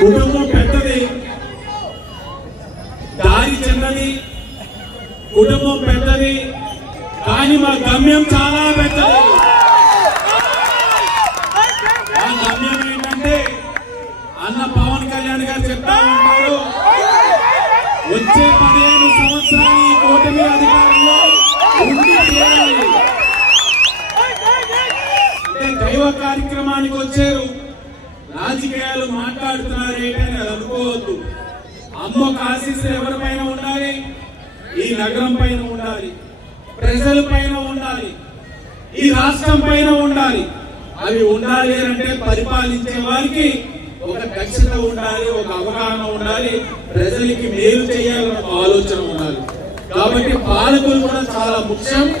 కుటుంబం పెద్దది. దారి చిన్నది. కుటుంబం పెద్దది. కానీ మా గమ్యం చాలా పెద్దది. ఆ గమ్యం ఏంటంటే అన్న పవన్ కళ్యాణ్ గారు చెప్తా ఉంటారు వచ్చే పదిహేను సంవత్సరాలు ఈ కూటమి అధికారంలో రాజకీయాలు మాట్లాడుతున్నారు ఏంటని అది అనుకోవద్దు. అమ్మ ఆశీస్సులు ఎవరిపైన ఉండాలి? ఈ నగరం పైన ఉండాలి. ప్రజల పైన ఉండాలి. ఈ రాష్ట్రం పైన ఉండాలి. అవి ఉండాలి అంటే పరిపాలించే వారికి ఒక దక్షత ఉండాలి ఒక అవగాహన ఉండాలి. ప్రజలకి మేలు చేయాలన్న ఆలోచన ఉండాలి. కాబట్టి పాలకులు కూడా చాలా ముఖ్యం.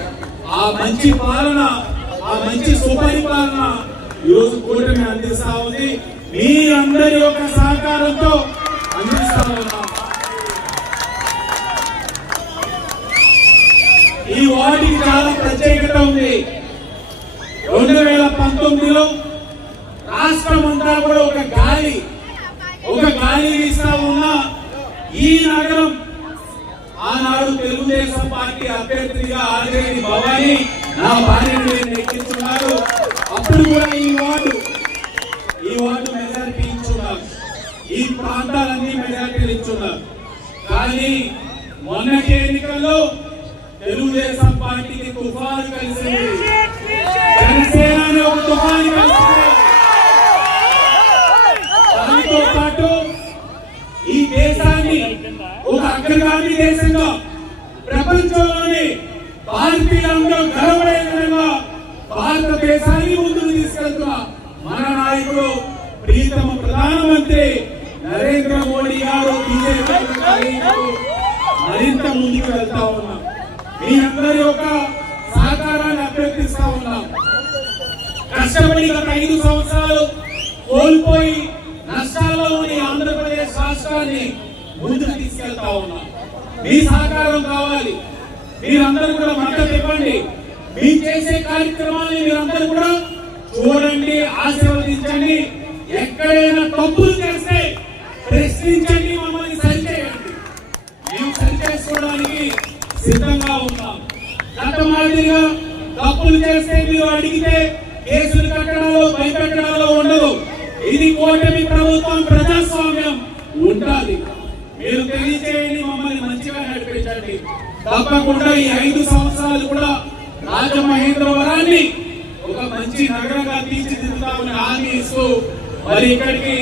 ఆ మంచి పాలన ఆ మంచి సుపరిపాలన ఈరోజు కూటమి అందిస్తా ఉంది. మీరందరి యొక్క సహకారంతో అందిస్తా ఉన్నాం. ఈ వార్డుకి చాలా ప్రత్యేకత ఉంది. రెండు వేల పంతొమ్మిదిలో రాష్ట్రం అంతా కూడా ఒక గాలి ఒక గాలి వీస్తా ఉన్న ఈ నగరం ఆనాడు తెలుగుదేశం పార్టీ అభ్యర్థిగా ఆదిరెడ్డి భవానీ నా భార్యను ఎక్కించున్నారు అప్పుడు కూడా ఈ వార్డు ఈ వార్డు మెజారిటీ ఇచ్చున్నారు. ఈ ప్రాంతాలన్నీ మెజారిటీలు ఇచ్చున్నారు. కానీ మొన్నటి ఎన్నికల్లో తెలుగుదేశం పార్టీకి తుఫాను కలిసింది. జనసేన ఒక తుఫాను కలిసింది. దానితో పాటు ఈ దేశాన్ని ఒక అగ్రగామి దేశంగా ప్రపంచంలోనే భారతీయులందరూ గర్వపడే విధంగా భారతదేశాన్ని ముందుకు తీసుకెళ్తున్న మన నాయకుడు ప్రీతమ ప్రధానమంత్రి నరేంద్ర మోడీ గారు బీజేపీ మరింత ముందుకు వెళ్తా ఉన్నాం. మీ అందరి యొక్క సహకారాన్ని అభ్యర్థిస్తా ఉన్నాం. కష్టపడి గత ఐదు సంవత్సరాలు కోల్పోయి నష్టాల్లో ఉన్న ఆంధ్రప్రదేశ్ రాష్ట్రాన్ని ముందుకు తీసుకెళ్తా ఉన్నాం. మీ సహకారం కావాలి. మీరందరూ కూడా మద్దతు ఇవ్వండి. మీరు చేసే కార్యక్రమాన్ని మీరందరూ కూడా చూడండి ఆశీర్వదించండి. ఎక్కడైనా తప్పులు చేస్తే ప్రశ్నించండి మమ్మల్ని సరిచేయండి. మేము సరిచేసుకోవడానికి సిద్ధంగా ఉన్నాం. గత మాదిరిగా తప్పులు చేస్తే మీరు అడిగితే కేసులు కట్టడాలు భయపెట్టడాలు ఉండదు ఇది కూటమి ప్రభుత్వం ప్రజాస్వామ్యం. ఉండాలి. మీరు తెలియజేయండి మమ్మల్ని. తప్పకుండా ఈ ఐదు సంవత్సరాలు కూడా రాజమహేంద్రవరాన్ని ఒక మంచి నగరంగా తీర్చిదిద్దుతామని హామీ ఇస్తూ మరి ఇక్కడికి